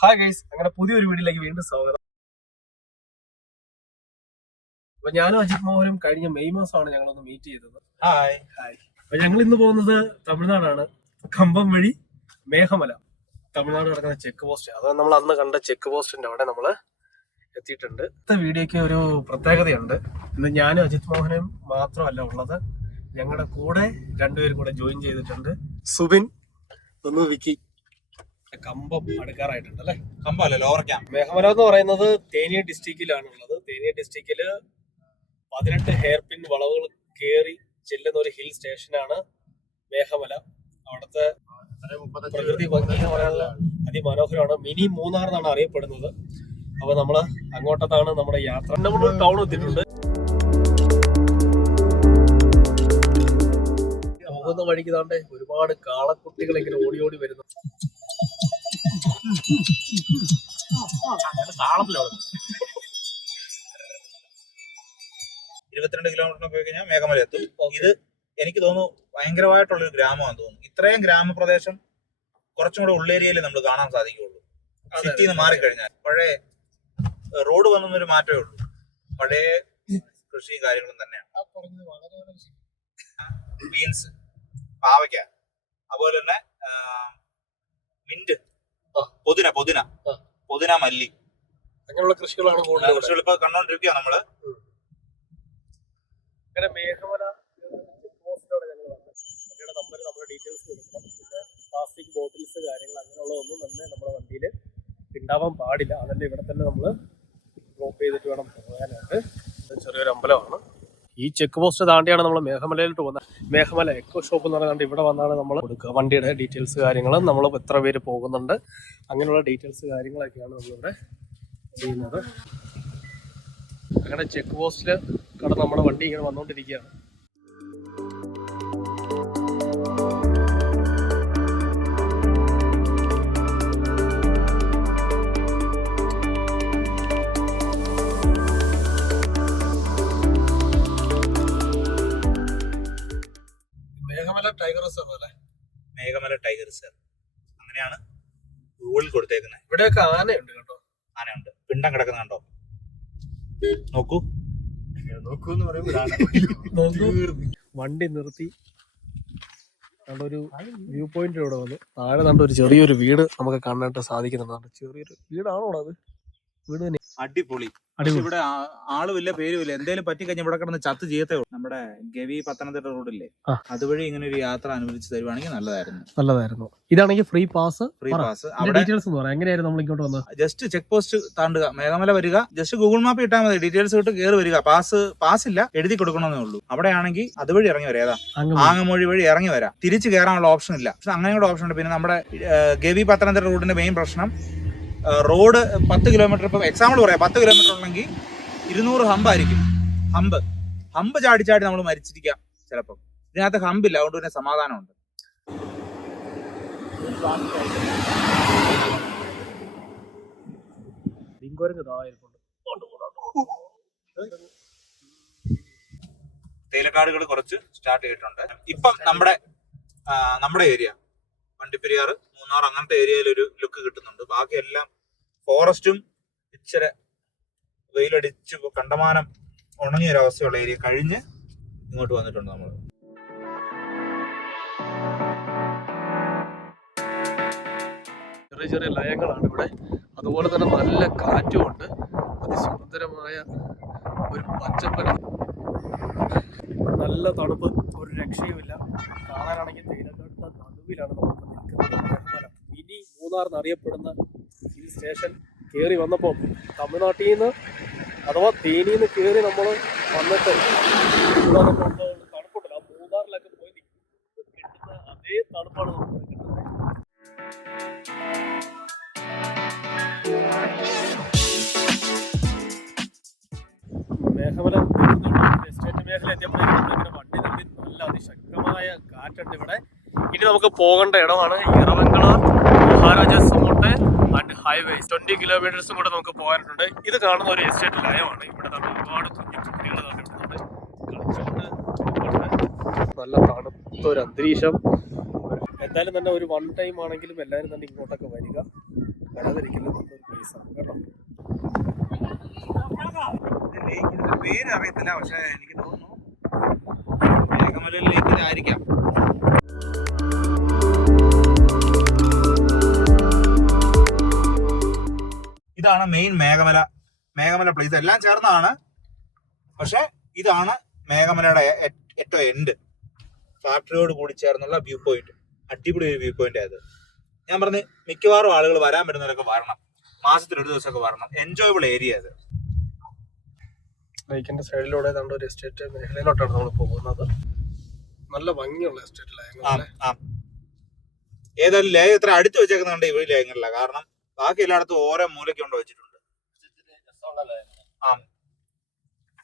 Hi guys, അങ്ങനെ പുതിയൊരു വീഡിയോയിലേക്ക് വീണ്ടും സ്വാഗതം. അപ്പൊ ഞാനും അജിത് മോഹനും കഴിഞ്ഞ മെയ് മാസമാണ് ഞങ്ങളൊന്ന് മീറ്റ് ചെയ്തത്. അപ്പൊ ഞങ്ങൾ ഇന്ന് പോകുന്നത് തമിഴ്നാടാണ്. കമ്പം വഴി മേഘമല, തമിഴ്നാട് കിടക്കുന്ന ചെക്ക് പോസ്റ്റ്. അത് നമ്മൾ അന്ന് കണ്ട ചെക്ക് പോസ്റ്റിന്റെ അവിടെ നമ്മൾ എത്തിയിട്ടുണ്ട്. ഇന്നത്തെ വീഡിയോക്ക് ഒരു പ്രത്യേകതയുണ്ട്. ഇന്ന് ഞാനും അജിത് മോഹനും മാത്രമല്ല ഉള്ളത്, ഞങ്ങളുടെ കൂടെ രണ്ടുപേരും കൂടെ ജോയിൻ ചെയ്തിട്ടുണ്ട്. സുബിൻ, ഒന്ന് വിക്കി. കമ്പം അടുക്കാറായിട്ടുണ്ട് അല്ലെ? കമ്പം അല്ല, ലോവർ ക്യാമ്പ്. മേഘമല എന്ന് പറയുന്നത് തേനി ഡിസ്ട്രിക്റ്റിലാണ് ഉള്ളത്. തേനി ഡിസ്ട്രിക്റ്റില് 18 ഹെയർ പിൻ വളവുകൾ കയറി ചെല്ലുന്ന ഒരു ഹിൽ സ്റ്റേഷനാണ് മേഘമല. അവിടുത്തെ പ്രകൃതി ഭംഗി എന്ന് പറയുന്നത് അതിമനോഹരമാണ്. മിനി മൂന്നാർ എന്നാണ് അറിയപ്പെടുന്നത്. അപ്പൊ നമ്മള് അങ്ങോട്ടത്താണ് നമ്മുടെ യാത്ര. നമ്മൾ ടൗൺ എത്തിയിട്ടുണ്ട്. പോകുന്ന വഴിക്ക് താണ്ടെ ഒരുപാട് കാളക്കുട്ടികൾ ഇങ്ങനെ ഓടി ഓടി വരുന്നു. 22 കിലോമീറ്ററിന് പോയി കഴിഞ്ഞാൽ മേഘമല എത്തും. ഇത് എനിക്ക് തോന്നുന്നു ഭയങ്കരമായിട്ടുള്ളൊരു ഗ്രാമമാണെന്ന് തോന്നുന്നു. ഇത്രയും ഗ്രാമപ്രദേശം കുറച്ചും കൂടെ ഉള്ളേരിയയിൽ നമ്മൾ കാണാൻ സാധിക്കുകയുള്ളൂ. സിറ്റിന്ന് മാറിക്കഴിഞ്ഞാൽ പഴയ റോഡ് വന്നൊരു മാറ്റമേ ഉള്ളൂ. പഴയ കൃഷിയും കാര്യങ്ങളും തന്നെയാണ്. ബീൻസ്, പാവയ്ക്ക, അതുപോലെ തന്നെ മിന്റ്, പുതിന, മല്ലി, അങ്ങനെയുള്ള കൃഷികളാണ് കൂടുതൽ. കൃഷികൾ ഇപ്പൊ കണ്ടോണ്ടിരിക്കുക നമ്മള്. അങ്ങനെ മേഘമല പോസ്റ്റിലൂടെ ഞങ്ങൾ വന്നത്. വണ്ടിയുടെ നമ്പർ, നമ്മുടെ ഡീറ്റെയിൽസ് കൊടുക്കണം. പിന്നെ പ്ലാസ്റ്റിക് ബോട്ടിൽസ് കാര്യങ്ങൾ അങ്ങനെയുള്ളതൊന്നും തന്നെ നമ്മുടെ വണ്ടിയിൽ ഉണ്ടാവാൻ പാടില്ല. അതല്ല ഇവിടെ തന്നെ നമ്മൾ ഡ്രോപ്പ് ചെയ്തിട്ട് വേണം പോകാനായിട്ട്. ചെറിയൊരു അമ്പലമാണ്. ഈ ചെക്ക് പോസ്റ്റ് താണ്ടിയാണ് നമ്മൾ മേഘമലയിലോട്ട് പോകുന്നത്. മേഘമല എക്കോ ഷോപ്പ് എന്ന് പറയുന്നത് ഇവിടെ വന്നാണ് നമ്മൾ കൊടുക്കുക. വണ്ടിയുടെ ഡീറ്റെയിൽസ് കാര്യങ്ങളും നമ്മൾ എത്ര പേര് പോകുന്നുണ്ട് അങ്ങനെയുള്ള ഡീറ്റെയിൽസ് കാര്യങ്ങളൊക്കെയാണ് നമ്മളിവിടെ ചെയ്യുന്നത്. അങ്ങനെ ചെക്ക് പോസ്റ്റിൽ കടന്ന് നമ്മുടെ വണ്ടി ഇങ്ങനെ വന്നുകൊണ്ടിരിക്കുകയാണ്. മേഘമല ടൈഗർ റിസർവ് അല്ലേ? മേഘമല ടൈഗർ റിസർവ് അങ്ങനെയാണ് ഗൂഗിളിൽ കൊടുത്തേക്കുന്നത്. ഇവിടെയൊക്കെ ആനയുണ്ട് കേട്ടോ. ആനയുണ്ട്, പിണ്ടം കിടക്കുന്ന കണ്ടോ? നോക്കൂ എന്ന് പറയുമ്പോൾ വണ്ടി നിർത്തി ഒരു വ്യൂ പോയിന്റ് ഇവിടെ വന്നു. താഴെ കണ്ട ഒരു ചെറിയൊരു വീട് നമുക്ക് കാണാനായിട്ട് സാധിക്കുന്നുണ്ട്. ചെറിയൊരു വീടാണോ അത്? വീട് തന്നെ അടിപൊളി. ഇവിടെ ആള് വലിയ പേരുമില്ല. എന്തേലും പറ്റിക്കഴിഞ്ഞാൽ ഇവിടെ കിടന്ന് ചത്ത് ചെയ്യത്തേ ഉള്ളൂ. നമ്മുടെ ഗവി പത്തനംതിട്ട റോഡില്ലേ, അതുവഴി ഇങ്ങനെ ഒരു യാത്ര അനുവദിച്ച് തരുവാണെങ്കിൽ നല്ലതായിരുന്നു. ഇതാണെങ്കിൽ ഫ്രീ പാസ്. അവിടെ എങ്ങനെയായിരുന്നു നമ്മൾ ഇങ്ങോട്ട് വന്നത്? ജസ്റ്റ് ചെക്ക് പോസ്റ്റ് താണ്ടുക, മേഘമല വരിക, ജസ്റ്റ് ഗൂഗിൾ മാപ്പ് ഇട്ടാൽ മതി. ഡീറ്റെയിൽസ് ഇട്ട് കയറി വരിക. പാസ് ഇല്ല, എഴുതി കൊടുക്കണമെന്നേ ഉള്ളൂ. അവിടെ ആണെങ്കിൽ അതുവഴി ഇറങ്ങി വരാം. ഏതാ ആങ്ങമൊഴി വഴി ഇറങ്ങി വരാം. തിരിച്ച് കയറാനുള്ള ഓപ്ഷൻ ഇല്ല. പക്ഷെ അങ്ങനെയുള്ള ഓപ്ഷൻ ഉണ്ട്. പിന്നെ നമ്മുടെ ഗവി പത്തനംതിട്ട റോഡിന്റെ മെയിൻ പ്രശ്നം, റോഡ് 10 കിലോമീറ്റർ, ഇപ്പൊ എക്സാമ്പിൾ പറയാം, 10 കിലോമീറ്റർ ഉണ്ടെങ്കിൽ 200 ഹമ്പായിരിക്കും. ഹമ്പ് ചാടി നമ്മൾ മരിച്ചിരിക്കാം ചിലപ്പോൾ. ഇതിനകത്ത് ഹമ്പില്ല, അതുകൊണ്ട് തന്നെ സമാധാനമുണ്ട്. തേയിലക്കാടുകൾ കുറച്ച് സ്റ്റാർട്ട് ചെയ്തിട്ടുണ്ട്. ഇപ്പം നമ്മുടെ ഏരിയ വണ്ടിപ്പെരിയാർ, മൂന്നാർ അങ്ങനത്തെ ഏരിയയിൽ ഒരു ലുക്ക് കിട്ടുന്നുണ്ട്. ബാക്കിയെല്ലാം ഫോറസ്റ്റും ഇച്ചിരി വെയിലടിച്ച് കണ്ടമാനം ഉണങ്ങിയ ഒരവസ്ഥയുള്ള ഏരിയ കഴിഞ്ഞ് ഇങ്ങോട്ട് വന്നിട്ടുണ്ട് നമ്മൾ. ചെറിയ ലയങ്ങളാണ് ഇവിടെ. അതുപോലെ തന്നെ നല്ല കാറ്റുമുണ്ട്. അതിസുന്ദരമായ ഒരു പച്ചപ്പര, നല്ല തണുപ്പ്, ഒരു രക്ഷയുമില്ല. കാണാനാണെങ്കിൽ തേയിലക്കാടിന്റെ നടുവിലാണ് നമ്മൾ നിൽക്കുന്നത്. മിനി മൂന്നാർ എന്നറിയപ്പെടുന്ന ഹിൽ സ്റ്റേഷൻ കയറി വന്നപ്പോൾ തമിഴ്നാട്ടിൽ നിന്ന് അഥവാ തേനിയിൽ നിന്ന് കയറി നമ്മൾ വന്നിട്ട് ഇവിടെ തണുപ്പുണ്ടല്ലോ, ആ മൂന്നാറിലൊക്കെ പോയി കിട്ടുന്ന അതേ തണുപ്പാണ് നമുക്ക് കിട്ടുന്നത്. മേഘമല എസ്റ്റേറ്റ് മേഖല എത്തിയപ്പോഴേക്കും വണ്ടി നിർത്തി നല്ല അതിശക്തമായ കാറ്റുണ്ട് ഇവിടെ. ഇനി നമുക്ക് പോകേണ്ട ഇടമാണ് ഇറവൻകളാർ മഹാരാജാസ് മൗണ്ടൻ ആൻഡ് ഹൈവേസ്. 20 കിലോമീറ്റേഴ്സും കൂടെ നമുക്ക് പോകാനുണ്ട്. ഇത് കാണുന്ന ഒരു എസ്റ്റേറ്റ് ലയമാണ്. ഇവിടെ നമ്മൾ ഒരുപാട് കുഞ്ഞുകുട്ടികൾ കളിച്ചുകൊണ്ട് നല്ല തണുത്തൊരു അന്തരീക്ഷം. എന്തായാലും തന്നെ ഒരു 1 ടൈം ആണെങ്കിലും എല്ലാവരും തന്നെ ഇങ്ങോട്ടൊക്കെ വരിക. വരാതിരിക്കുന്നത് നല്ലൊരു പ്ലേസാണ് കേട്ടോ. ലേക്കിന്റെ പേര് അറിയത്തില്ല, പക്ഷെ എനിക്ക് തോന്നുന്നു മേഘമല ലേക്കിലായിരിക്കാം. ഇതാണ് മെയിൻ മേഘമല പ്ലേസ്. എല്ലാം ചേർന്നതാണ്, പക്ഷെ ഇതാണ് മേഘമലയുടെ ഏറ്റവും എൻഡ്. ഫാക്ടറിയോട് കൂടി ചേർന്നുള്ള വ്യൂ പോയിന്റ്. അടിപൊളി ഒരു വ്യൂ പോയിന്റ് ആയത്. ഞാൻ പറഞ്ഞ് മിക്കവാറും ആളുകൾ വരാൻ പറ്റുന്നവരൊക്കെ വരണം, മാസത്തിൽ ഒരു ദിവസമൊക്കെ വരണം. എൻജോയബിൾ ഏരിയ അത്. ലൈക്കിന്റെ സൈഡിലൂടെ ഒരു എസ്റ്റേറ്റ് മേഖലയിലോട്ടാണ് നമ്മൾ പോകുന്നത്. നല്ല ഭംഗിയുള്ള എസ്റ്റേറ്റിലാണ്. ഏതായാലും ലേഖ ഇത്ര അടുത്ത് വെച്ചേക്കുന്നുണ്ട് ഇവിടെ ലേഖങ്ങളില്ല. കാരണം ബാക്കി എല്ലായിടത്തും ഓരോ മൂലയ്ക്ക് കൊണ്ട് വെച്ചിട്ടുണ്ട്. ആ,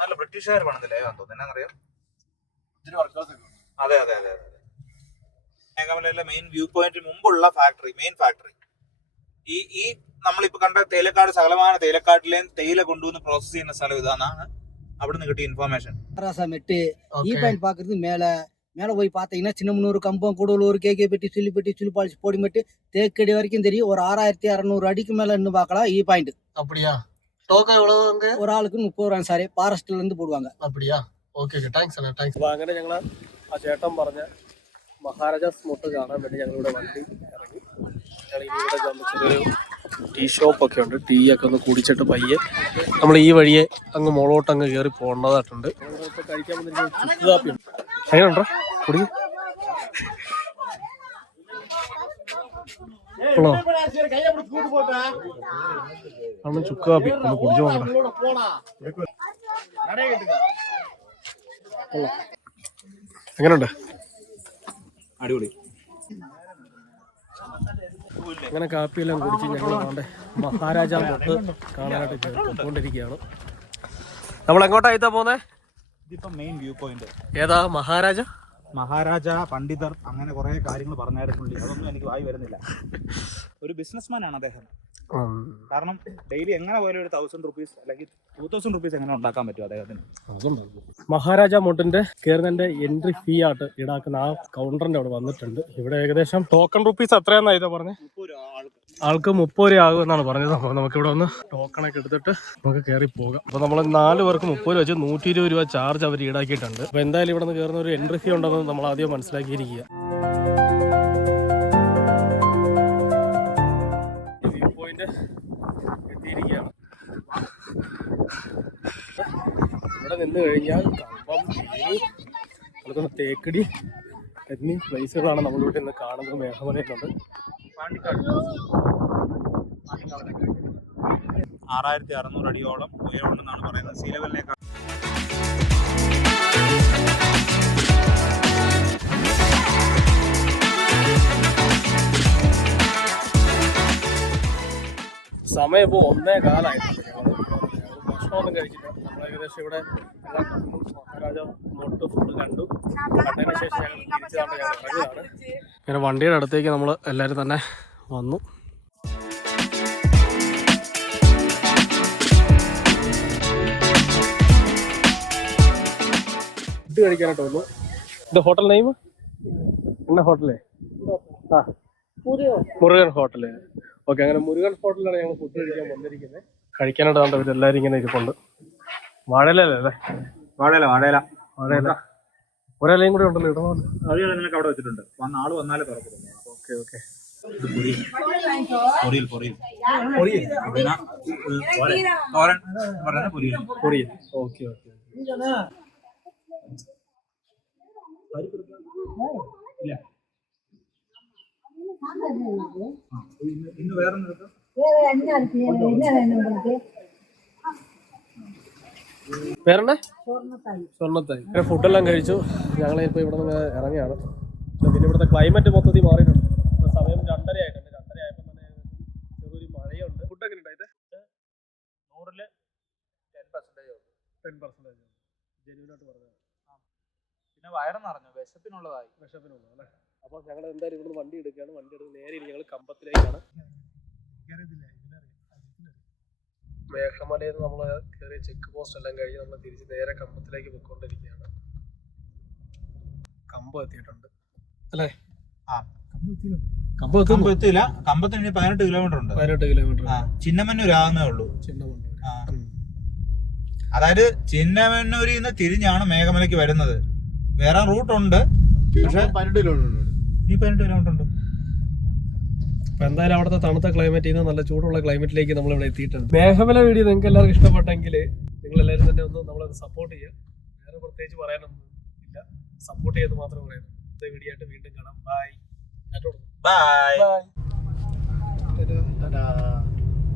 നല്ല ബ്രിട്ടീഷുകാർ പണിത് ലേഖം തോന്നുന്നു. എന്നാന്നറിയാം? അതെ അതെ അതെ അതെ. മേഘമലയിലെ മെയിൻ വ്യൂ പോയിന്റിന് മുമ്പുള്ള മെയിൻ ഫാക്ടറി ഈ നമ്മളിപ്പോ കണ്ട തേയിലക്കാട്, സകലമായ തേയിലക്കാട്ടിലെയും തേയില കൊണ്ടുവന്ന് പ്രോസസ് ചെയ്യുന്ന സ്ഥലം ഇതാണ്. அப்டின்னு கிட்ட இன்ஃபர்மேஷன் மெட்டு இ பாயிண்ட் பாக்குறது மேல போய் பாத்தீங்கன்னா சின்னமனூர், கம்பம், கூடலூர், கேகேபட்டி, சுள்ளிப்பட்டி, சுள்ளிப்பாளைச்சி, போடிமெட்டு, தேக்கடி வரைக்கும் தெரியும். ஒரு 6600 அடிக்கு மேல இருந்து பார்க்கலாம் இ பாயிண்ட். அப்படியா? டோக்கன் எவ்வளவு அங்க? ஒரு ஆளுக்கு 30 ரூபாய் சார், ஃபாரஸ்ட்ல இருந்து போடுவாங்க. அப்படியா? ഓക്കെ താങ്ക്സ് അണ്ണാ, താങ്ക്സ്. അപ്പോൾ അങ്ങനെ ഞങ്ങൾ ആ ചേട്ടൻ പറഞ്ഞ മഹാരാജാസ് മോട്ട് കാണാൻ വേണ്ടി ഞങ്ങളിവിടെ വണ്ടി ഇറങ്ങി. ഞങ്ങൾ ഇനി ഇവിടെ ചെറിയൊരു ടീ ഷോപ്പൊക്കെ ഉണ്ട്. ടീ ഒക്കെ ഒന്ന് കുടിച്ചിട്ട് പയ്യെ നമ്മൾ ഈ വഴിയെ അങ്ങ് മുകളോട്ട് അങ്ങ് കയറി പോകേണ്ടതായിട്ടുണ്ട്. ഇപ്പോൾ കഴിക്കാൻ വന്നിട്ട് ചുക്ക് കാപ്പി ഉണ്ട്. എങ്ങനെയുണ്ടോ കുടി? ആണ് ചുക്ക് കാപ്പി ഒന്ന് കുടിച്ചു നോക്കണം. എങ്ങനെയുണ്ട്? അടിപൊളി. അങ്ങനെ കാപ്പിയെല്ലാം കുടിച്ച് ഞങ്ങൾ മഹാരാജാ മോട്ട് കാണാനായിട്ട് പോയിക്കൊണ്ടിരിക്കുകയാണ്. നമ്മൾ എങ്ങോട്ടായിട്ടാ പോകുന്നത്? ഇതിപ്പോ മെയിൻ വ്യൂ പോയിന്റ്. ഏതാ? മഹാരാജ പണ്ഡിതർ അങ്ങനെ കുറെ കാര്യങ്ങൾ പറഞ്ഞായിരുന്നു. അതൊന്നും എനിക്ക് വായി വരുന്നില്ല. ഒരു ബിസിനസ്മാൻ ആണ് അദ്ദേഹം. കാരണം ഡെയിലി എങ്ങനെ പോയാലും ഒരു 1000 rupees അല്ലെങ്കിൽ 2000 rupees എങ്ങനെ ഉണ്ടാക്കാൻ പറ്റും അദ്ദേഹത്തിന്. മഹാരാജ മോട്ടിന്റെ കയറുന്നതിന്റെ എൻട്രി ഫീ ആയിട്ട് ഈടാക്കുന്ന ആ കൗണ്ടറിന്റെ അവിടെ വന്നിട്ടുണ്ട്. ഇവിടെ ഏകദേശം ടോക്കൺ റുപ്പീസ് എത്രയാന്നാ ഇതാ പറഞ്ഞത്? ആൾക്ക് 30 രൂപ ആകും എന്നാണ് പറഞ്ഞത്. അപ്പോൾ നമുക്ക് ഇവിടെ ഒന്ന് ടോക്കണൊക്കെ എടുത്തിട്ട് നമുക്ക് കയറി പോകാം. അപ്പോൾ നമ്മൾ 4 പേർക്ക് 30 രൂപ വെച്ച് 120 രൂപ ചാർജ് അവർ ഈടാക്കിയിട്ടുണ്ട്. അപ്പോൾ എന്തായാലും ഇവിടെ നിന്ന് കയറുന്ന ഒരു എൻട്രി ഫീ ഉണ്ടെന്ന് നമ്മൾ ആദ്യം മനസ്സിലാക്കിയിരിക്കുക. എത്തിയിരിക്കുകയാണ്. ഇവിടെ നിന്ന് കഴിഞ്ഞാൽ കമ്പം, അതുപോലെ തേക്കടി എന്നീ പ്ലേസുകളാണ് നമ്മളിവിടെ നിന്ന് കാണുന്നത്. മേഘമലയിലുണ്ട്. 6600 അടിയോളം ഉയരമുണ്ടെന്നാണ് പറയുന്നത്. സീ ലെവലിനേക്കാൾ സമയം ഇപ്പോൾ 1:15 ഭക്ഷണമൊന്നും കഴിച്ചില്ല. നമ്മൾ ഏകദേശം ഇവിടെ മഹാരാജ മോട്ട് ഫുള്ള് കണ്ടതിന് ശേഷം ഞങ്ങൾ തിരിച്ചാണ് ഞങ്ങൾ ഇറങ്ങിയതാണ്. ഇങ്ങനെ വണ്ടിയുടെ അടുത്തേക്ക് നമ്മൾ എല്ലാവരും തന്നെ വന്നു. ഫുഡ് കഴിക്കാനായിട്ട് വന്നു. ഇത് ഹോട്ടൽ നെയിം എന്നാ ഹോട്ടലേ? ആ, മുരുകൻ ഹോട്ടല്. ഓക്കെ, അങ്ങനെ മുരുകൻ ഹോട്ടലിലാണ് ഞങ്ങൾ ഫുഡ് കഴിക്കാൻ വന്നിരിക്കുന്നത്. കഴിക്കാനായിട്ട് കണ്ട ഇവരെല്ലാവരും ഇങ്ങനെ ഇരിപ്പുണ്ട്. വാഴയിലല്ലേ? വാഴയില ഒരലയും കൂടെ ഉണ്ടല്ലോ ഇടമോ? നിനക്ക് അവിടെ വെച്ചിട്ടുണ്ട്. ആള് വന്നാലേ തുറക്കത്തുള്ളൂ. Okay okay. പൊരിയൽ. Okay okay. പേരെന്നെ? സ്വർണ്ണത്തായി. ഫുഡെല്ലാം കഴിച്ചു. ഞങ്ങളിപ്പോൾ ഇവിടെ നിന്ന് ഇറങ്ങിയാണ്. പിന്നെ ഇവിടുത്തെ ക്ലൈമറ്റ് മൊത്തത്തിൽ മാറിയിട്ടുണ്ട്. ഇപ്പോൾ സമയം 2:30 ആയിട്ടുണ്ട്. 2:30 ആയപ്പോൾ തന്നെ ചെറിയൊരു മഴയുണ്ട്. ഫുഡ് എങ്ങനെ ഉണ്ടായത്? 100-ൽ 10% 10% ജെന്യൂനായിട്ട് പറഞ്ഞത്. പിന്നെ വയറ് നിറഞ്ഞു. വിശപ്പിനുള്ളതായി. അല്ലേ? അപ്പോൾ ഞങ്ങൾ എന്തായാലും ഇവിടുന്ന് വണ്ടി എടുക്കുകയാണ്. വണ്ടി എടുത്ത് നേരെ ഞങ്ങൾ കമ്പത്തിലേക്കാണ്. മേഘമലയിൽ നമ്മൾ കയറിയ ചെക്ക് പോസ്റ്റ് എല്ലാം കഴിഞ്ഞ് നമ്മൾ തിരിച്ച് നേരെ കമ്പത്തിലേക്ക് പോയിക്കൊണ്ടിരിക്കുകയാണ്. കമ്പം എത്തിയിട്ടുണ്ട് അല്ലേ? കമ്പം എത്തില്ല. കമ്പത്തിന് ഇനി 18 കിലോമീറ്റർ ഉണ്ട്. 18 കിലോമീറ്റർ. ചിന്നമന്നൂർ ആകുന്നേ ഉള്ളൂ. അതായത് ചിന്നമന്നൂരിൽ നിന്ന് തിരിഞ്ഞാണ് മേഘമലയ്ക്ക് വരുന്നത്. വേറെ റൂട്ടുണ്ട്, പക്ഷെ 18 കിലോമീറ്റർ ഉണ്ട്. ഇനി 18 കിലോമീറ്റർ ഉണ്ട്. അപ്പൊ എന്തായാലും അവിടുത്തെ തണുത്ത ക്ലൈമറ്റിൽ നിന്ന് നല്ല ചൂടുള്ള ക്ലൈമറ്റിലേക്ക് നമ്മൾ ഇവിടെ എത്തിയിട്ടുണ്ട്. മേഘമല വീഡിയോ നിങ്ങൾക്ക് എല്ലാവർക്കും ഇഷ്ടപ്പെട്ടെങ്കിൽ നിങ്ങൾ എല്ലാവരും തന്നെ ഒന്ന് നമ്മളത് സപ്പോർട്ട് ചെയ്യുക. വേറെ പ്രത്യേകിച്ച് പറയാനൊന്നും ഇല്ല, സപ്പോർട്ട് ചെയ്ത് മാത്രമേ പറയുന്നു. അടുത്ത വീഡിയോ ആയിട്ട് വീണ്ടും കാണാം. ബൈ. ബൈ. ടാറ്റാ.